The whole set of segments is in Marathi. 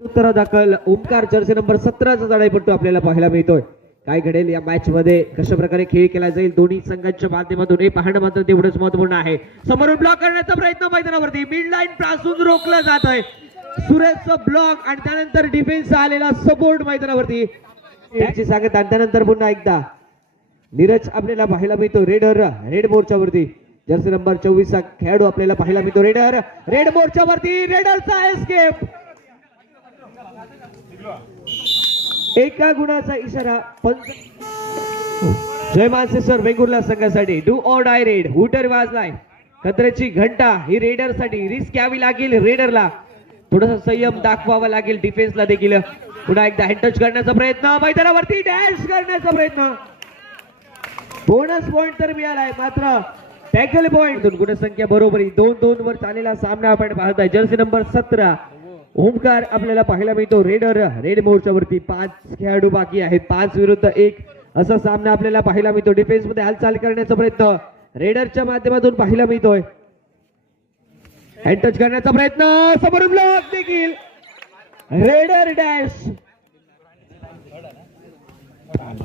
उत्तर दाखल ओमकार जर्सी नंबर 17चा चढाईपट्टू आपल्याला पाहायला मिळतोय. काय घडेल या मॅच मध्ये, कशा प्रकारे खेळ केला जाईल दोन्ही संघांच्या माध्यमातून हे पाहणं मात्र तेवढंच महत्त्वपूर्ण आहे. समोरून ब्लॉक करण्याचा प्रयत्न मैदानावरती मिड लाईन पासून रोखला जात आहे. सुरेशचा ब्लॉक आणि त्यानंतर डिफेन्स आलेला सपोर्ट मैदानावरती त्याची सांगत आणि त्यानंतर पुन्हा एकदा नीरज आपल्याला पाहायला मिळतो रेड मोर्चावरती. जर्सी नंबर 24 चा खेळाडू आपल्याला पाहायला मिळतो रेड मोर्चावरती. रेडरचा एस्केप, एका गुणाचा इशारा. जय मानसेश्वर वेंगुर्ला संघासाठी do or die raid. Hooter वाजलाय, खतऱ्याची घंटा ही रेडर साठी. रिस्क घ्यावी लागेल रेडरला, थोडासा संयम दाखवावा लागेल डिफेन्सला देखील. पुन्हा एकदा हँड टच करण्याचा प्रयत्न, मैदानावरती डॅश करण्याचा प्रयत्न. बोनस पॉइंट तर मिळालाय, मात्र टॅकल पॉइंट गुणसंख्या बरोबरी 2-2 वर चाललेला सामना आपण पाहताय. जर्सी नंबर 17 ओमकार आपल्याला पाहायला मिळतो रेड मोर्चावरती. 5 खेळाडू बाकी आहेत, 5 विरुद्ध 1 असा सामना आपल्याला पाहायला मिळतो. डिफेन्स मध्ये हालचाल करण्याचा प्रयत्न रेडरच्या माध्यमातून पाहायला मिळतोय. हँड टच करण्याचा प्रयत्न, समोरून ब्लॉक देखील. रेडर डॅश,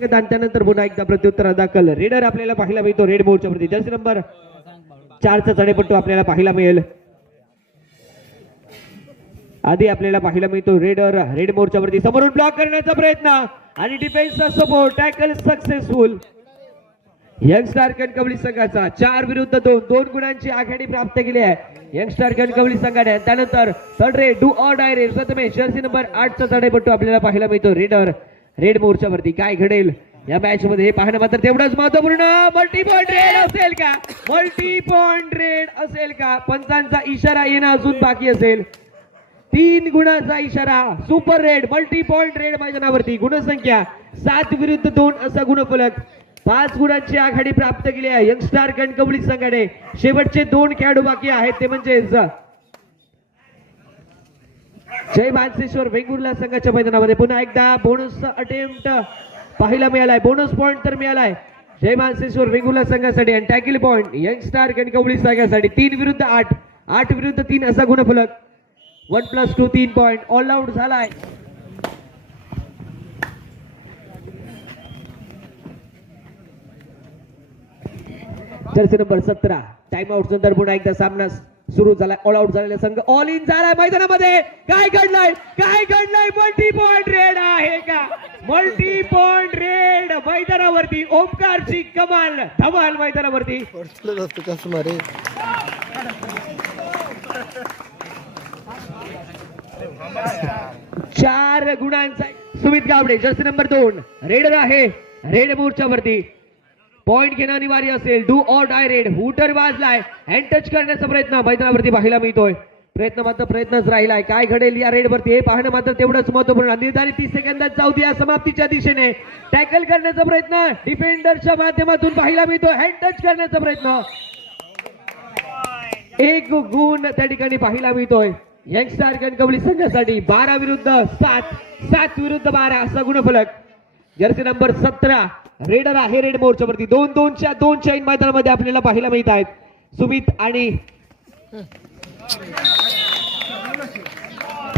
त्यानंतर पुन्हा एकदा प्रत्युत्तर दाखल रेडर आपल्याला पाहायला मिळतो रेड मोर्चावरती. जर्सी नंबर 4चा चढाईपट्टू आपल्याला पाहायला मिळेल. आधी आपल्याला पाहायला मिळतो रेड मोर्चावरती. समोरून ब्लॉक करण्याचा प्रयत्न आणि डिफेन्सचा support. Tackle successful. Youngstar Kankavli संघाचा 4 विरुद्ध 2 गुणांची आघाडी प्राप्त केली आहे यंगस्टार कणकवली संघाने. त्यानंतर third raid do or die raid Prathamesh jersey number 8चा चढाईपट्टू आपल्याला पाहायला मिळतो रेड मोर्चावरती. काय घडेल या मॅच मध्ये हे पाहणं मात्र तेवढंच महत्वपूर्ण. मल्टी पॉइंट रेड असेल का? मल्टी पॉइंट रेड असेल का? पंचांचा इशारा येणं अजून बाकी असेल. 3 गुणाचा इशारा. Super red, multi point red मैदानावरती. गुणसंख्या 7 विरुद्ध 2 असा गुणफलक. 5 गुणांची आघाडी प्राप्त केली आहे यंगस्टार कणकवली संघाने. शेवटचे 2 खेळाडू बाकी आहेत, ते म्हणजे जय मानसेश्वर वेंगुर्ला संघाच्या मैदानामध्ये. पुन्हा एकदा बोनस अटेम्प्ट पाहायला मिळालाय, बोनस पॉइंट तर मिळालाय जय मानसेश्वर वेंगुर्ला संघासाठी आणि टॅकल पॉइंट यंगस्टार कणकवली संघासाठी. 3 विरुद्ध 8 विरुद्ध 3 असा गुणफलक. 1+2 3 पॉइंट. ऑल आउट झालाय. जर्सी नंबर 17 टाइम आउट नंतर पुन्हा एकदा सामना सुरू झालाय. ऑल आउट झालेला संघ ऑल इन झालाय मैदानामध्ये. काय घडलंय? मल्टी पॉइंट रेड आहे का? मल्टी पॉइंट रेड मैदानावरती. ओमकारची कमाल धमाल मैदानावरती. 4 गुणांचा Sumit Gawde jersey number 2 raider आहे रेड मोर्चावरती. पॉइंट घेणं अनिवार्य असेल. Do or die raid. Hooter वाजलाय, हँड टच करण्याचा प्रयत्न मैदानावरती पाहायला मिळतोय. प्रयत्न मात्र प्रयत्नच राहिलाय. काय घडेल या रेड वरती हे पाहणं मात्र तेवढंच महत्वपूर्ण. निर्धारित 30 सेकंदात जाऊ द्या समाप्तीच्या दिशेने. टॅकल करण्याचा प्रयत्न डिफेंडरच्या माध्यमातून पाहायला मिळतोय. हँड टच करण्याचा प्रयत्न. 1 गुण त्या ठिकाणी पाहायला मिळतोय यंगस्टार कणकवली संघासाठी. 12 विरुद्ध 7 विरुद्ध 12 असा गुणफलक. जर्सी नंबर 17 रेडर आहे रेड मोर्चावरती. 2 चैन मैदानामध्ये आपल्याला पाहायला मिळत आहेत.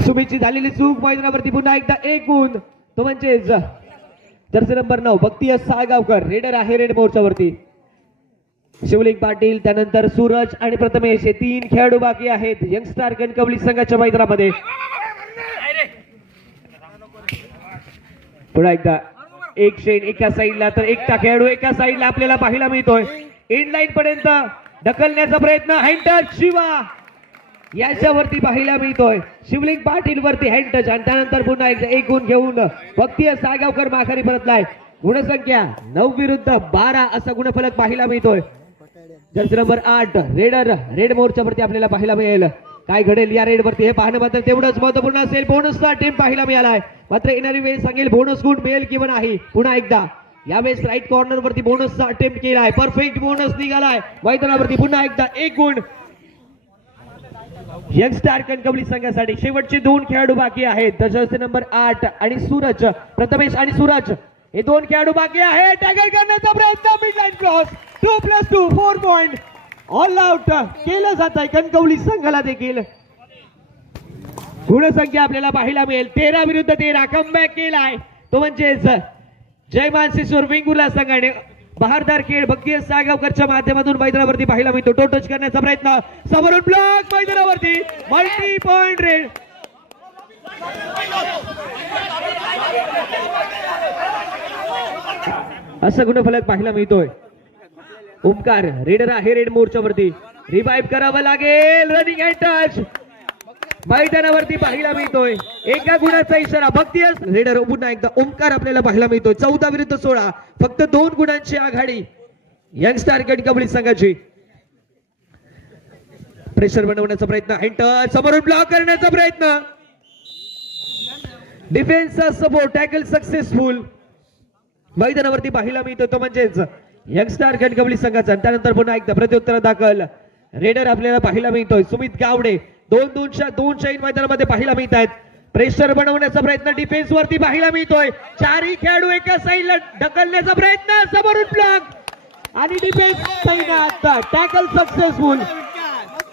सुमितची झालेली चूक मैदानावरती. पुन्हा एकदा 1 गुण, तो म्हणजे जर्सी नंबर 9 भक्ती साळगावकर रेडर आहे रेड मोर्चावरती. शिवलिंग पाटील, त्यानंतर सूरज आणि प्रथमेश हे 3 खेळाडू बाकी आहेत यंगस्टार कणकवली संघाच्या मैदानामध्ये. पुन्हा एकदा 1 शेन एका साईडला तर एकटा खेळाडू एका साईडला आपल्याला पाहायला मिळतोय. एंड लाईन पर्यंत ढकलण्याचा प्रयत्न. हँड टच शिवा याच्यावरती पाहायला मिळतोय. शिवलिंग पाटील वरती हँड टच आणि त्यानंतर पुन्हा एकदा 1 गुण घेऊन भक्ती साळगावकर माघारी परतलाय. गुणसंख्या 9 विरुद्ध 12 असा गुणफलक पाहायला मिळतोय. जर्सी नंबर 8 रेड मोर्चावरती आपल्याला पाहायला मिळेल. काय घडेल या रेड वरती हे पाहणं मात्र तेवढंच महत्वपूर्ण असेल. बोनसचा टीम पाहायला मिळालाय, मात्र येणारी वेळ सांगेल बोनस गुण मिळेल किंवा नाही. पुन्हा एकदा यावेळेस राईट कॉर्नर वरती बोनसचा अटेम्प्ट केलाय. परफेक्ट बोनस निघालाय मैदानावरती. पुन्हा एकदा 1 गुण यंगस्टार कणकवली संघासाठी. शेवटचे 2 खेळाडू बाकी आहेत जर्सी नंबर 8 आणि सूरज. प्रथमेश आणि सूरज हे 2 खेळाडू बाकी आहेत. टॅकल करण्याचा प्रयत्न. Mid line cross. 2+2 4 point. All out केलं जात आहे कणकवली संघाला देखील. गुणसंख्या आपल्याला पाहायला मिळेल 13 विरुद्ध 13. कमबॅक केलाय तो म्हणजेच जयमान सिसोर वेंगुर्ला संघाने बहारदार खेळ भक्ती सागावकरच्या माध्यमातून मैदानावरती पाहायला मिळतो. टो टच करण्याचा प्रयत्न समोरून ब्लॉक मैदानावरती मल्टी पॉइंट रेड. असं गुणफलक पाहायला मिळतोय. ओमकार रेडर आहे रेड मोर्चावरती. रिवाइव्ह करावं लागेल. रनिंग अँड टच मैदानावरती पाहायला मिळतोय. एका गुणाचा इशारा. भक्ती रेडर पुन्हा एकदा ओमकार आपल्याला पाहायला मिळतोय. 14 विरुद्ध 16. फक्त 2 गुणांची आघाडी यंगस्टार कबड्डी संघाची. प्रेशर बनवण्याचा प्रयत्न. अँड टच समोरून ब्लॉक करण्याचा प्रयत्न. डिफेन्सचा सपोर्ट. टॅकल सक्सेसफुल मैदानावरती पाहायला मिळतो तो म्हणजेच यंगस्टार कबड्डी संघाचा. त्यानंतर पुन्हा एकदा प्रत्युत्तर दाखल रेडर आपल्याला पाहायला मिळतोय. सुमित गावडे 2 शाईन मैदानामध्ये पाहायला मिळत आहेत. प्रेशर बनवण्याचा प्रयत्न डिफेन्स वरती पाहायला मिळतोय. 4ही खेळाडू एका साईडला ढकलण्याचा प्रयत्न. समोरून ब्लॉक आणि डिफेन्स टॅकल सक्सेसफुल.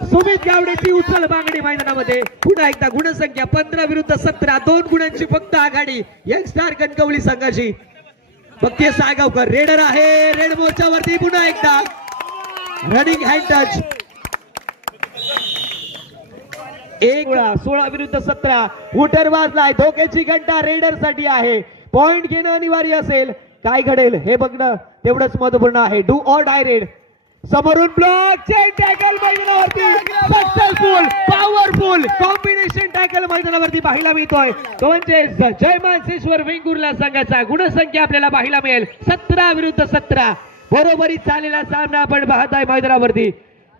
सुमित गावडेची उचल बांगडी मैदानामध्ये. पुन्हा एकदा गुणसंख्या 15 विरुद्ध 17. 2 गुणांची फक्त आघाडी यंगस्टार कणकवली संघाची. भक्ती सागावकर रेडर आहे रेड मोर्चावरती. पुन्हा एकदा रनिंग हँड टच. 16 विरुद्ध 17. वुटर वाजलाय. धोक्याची घंटा रेडर साठी आहे. पॉइंट घेणं अनिवार्य असेल. काय घडेल हे बघणं तेवढंच महत्वपूर्ण आहे. Do or die red. समोरून ब्लॉक. चेन टॅकल मैदानावरती सक्सेसफुल. पॉवरफुल कॉम्बिनेशन टॅकल मैदानावरती पाहायला मिळतोय तो म्हणजे जयमानसेश्वर वेंगुर्ला संघाचा. गुणसंख्या आपल्याला पाहायला मिळेल 17 विरुद्ध 17. बरोबरीत चाललेला सामना आपण पाहत आहे मैदानावरती.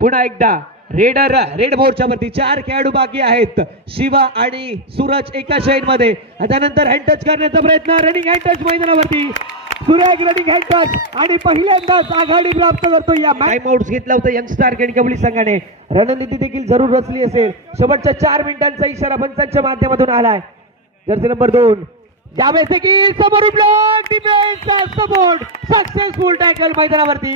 पुन्हा एकदा रेडर रेड मोर्चावरती 4 खेळाडू बाकी आहेत. शिवा आणि सूरज एका शेन मध्ये. त्यानंतर हँड टच करण्याचा प्रयत्न. रनिंग हँड टच मैदानावरती. सुरेख रनिंग हँड टच आणि पहिल्यांदाच आघाडी प्राप्त करतो. या टाइम आउट घेतला होता यंगस्टार कबड्डी संघाने. रणनीती देखील जरूर रचली असेल. शेवटच्या 4 मिनिटांचा इशारा पंचांच्या माध्यमातून आलाय. जर्सी नंबर 2 यावेळेस देखील समोरून ब्लॉक. डिफेन्सचा सपोर्ट. सक्सेसफुल टॅकल मैदानावरती.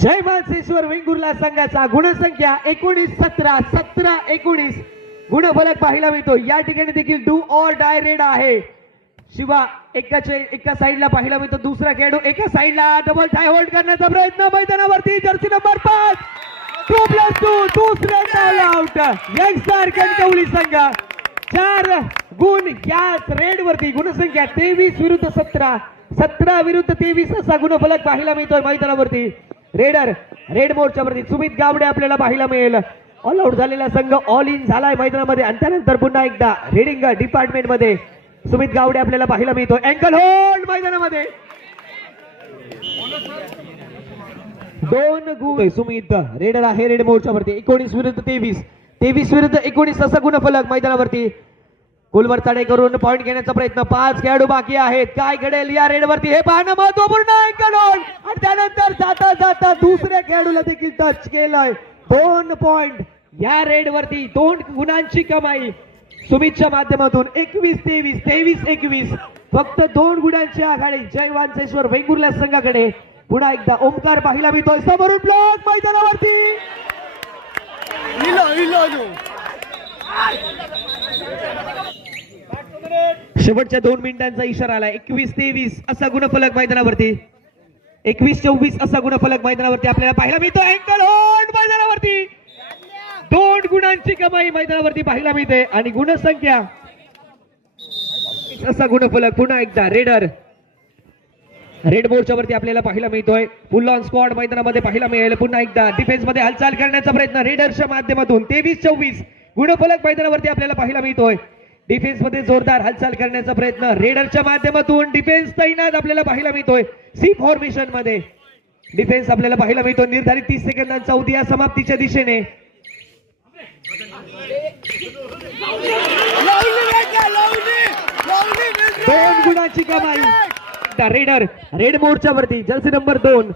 जयमानसेश्वर वेंगुर्ला संघाचा. गुणसंख्या 19-17. 17-19 गुणफलक पाहायला मिळतो. या ठिकाणी देखील डू ऑर डाय रेड आहे. शिवा एका साईडला पाहायला मिळतो. दुसरा खेळाडू एका साईडला. डबल टाय होल्ड करण्याचा प्रयत्न मैदानावरती. जर्सी नंबर 5 2+2 दुसरे ऑल आउट यंगस्टार कणकवली संघ. 4 गुण याच रेड वरती. गुणसंख्या 23 विरुद्ध 17. 17 विरुद्ध 23 असा गुणफलक पाहायला मिळतोय मैदानावरती. रेडर रेड मोर्चावरती सुमित गावडे आपल्याला पाहायला मिळेल. ऑल आउट झालेला संघ ऑल इन झालाय मैदानामध्ये. आणि त्यानंतर पुन्हा एकदा रेडिंग डिपार्टमेंट मध्ये सुमित गावडे आपल्याला पाहायला मिळतो. अँकल होल्ड मैदानामध्ये. 2 गुण सुमित रेडर आहे रेड मोर्चावरती. 19 विरुद्ध 23. 23 विरुद्ध 19 असा गुणफलक मैदानावरती. गोलवर तडे करून पॉइंट घेण्याचा प्रयत्न. 5 खेळाडू बाकी आहेत. काय घडेल या रेड वरती हे पाहणं महत्वपूर्ण आहे. आणि त्यानंतर जाता जाता दुसऱ्या खेळाडूला देखील टच केलंय. 2 पॉइंट या रेड वरती. 2 गुणांची कमाई सुमितच्या माध्यमातून. 21-23. 23-21 फक्त 2 गुणांची आघाडी जयमानसेश्वर वेंगुर्ला संघाकडे. पुन्हा एकदा ओमकार पाहायला मिळतोय. समोरून ब्लॉक मैदानावरती. शेवटच्या 2 मिनिटांचा इशारा आला. 21-23 असा गुणफलक मैदानावरती. 21-24 असा गुणफलक मैदानावरती आपल्याला पाहायला मिळतो. अँकल होल्ड मैदानावरती. 2 गुणांची कमाई मैदानावरती पाहायला मिळते. आणि गुणसंख्या असा गुणफलक पुन्हा एकदा रेडर रेड मोर्चावरती आपल्याला पाहायला मिळतोय. फुल ऑन स्क्वॉड मैदानामध्ये पाहायला मिळेल. पुन्हा एकदा डिफेन्स मध्ये हालचाल करण्याचा प्रयत्न रेडरच्या माध्यमातून. 23-24 गुणफलक मैदानावरती आपल्याला पाहायला मिळतोय. डिफेन्स मध्ये जोरदार हालचाल करण्याचा प्रयत्न रेडरच्या माध्यमातून. डिफेन्स तैनात आपल्याला पाहायला मिळतोय. सी फॉर्मेशन मध्ये डिफेन्स आपल्याला पाहायला मिळतो. निर्धारित 30 सेकंदांचा अवधी या समाप्तीच्या दिशेने. 2 गुणांची कमाई रेडर रेड मोर्चावरती. Jersey number 2.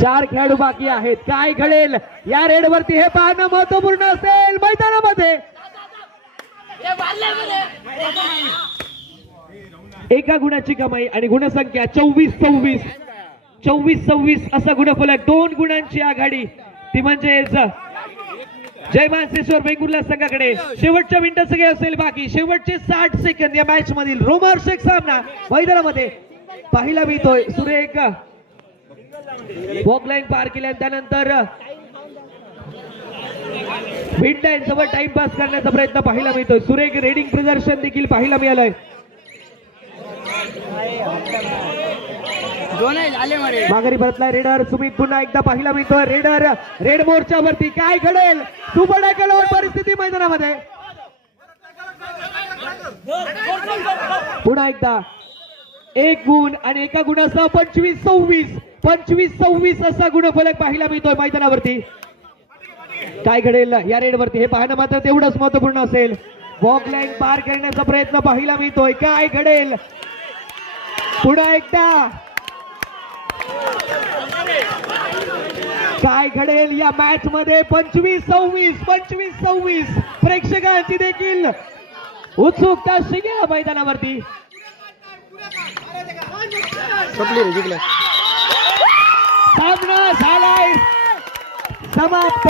4 खेळाडू बाकी आहेत. काय घडेल या रेड वरती हे पाहणं महत्वपूर्ण असेल मैदानामध्ये. एका गुणाची कमाई आणि गुणसंख्या 24-26. 24-26 असा गुणफलक. 2 गुणांची आघाडी ती म्हणजेच जय मानसेश्वर वेंगुर्ला संघाकडे शेवटच्या मिनिटं सगळे असेल बाकी. शेवटचे 60 सेकंद या मॅच मधील रोमांचक सामना मैदानामध्ये पाहायला मिळतोय. सुरेख वॉक लाईन पार केल्या त्यानंतर मिडलाईन जवळ टाइमपास करण्याचा प्रयत्न पाहायला मिळतोय. सुरेख रेडिंग प्रदर्शन देखील पाहायला मिळालंय. माघारी परतलाय रेडर. सुमित पुन्हा एकदा पाहायला मिळतोय. रेडर रेड मोर्चावरती काय घडेल? सुपडाकल परिस्थिती मैदानामध्ये पुन्हा एकदा 1 गुण आणि एका गुणासह 25-26 असा गुणफलक पाहायला मिळतोय मैदानावरती. काय घडेल या रेड वरती हे पाहणं मात्र तेवढंच महत्वपूर्ण असेल. वॉक लाईन पार करण्याचा प्रयत्न पाहायला मिळतोय. काय घडेल? पुन्हा एकदा काय घडेल या मॅच मध्ये? 25-26 प्रेक्षकांची देखील उत्सुकता शिगेल मैदानावरती. सामना झालाय समाप्त.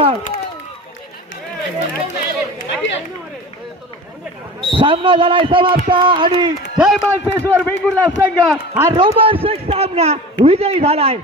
सामना झालाय समाप्त आणि जय मानसेश्वर वेंगुर्ला संघ हा रोमांचक सामना विजयी झालाय.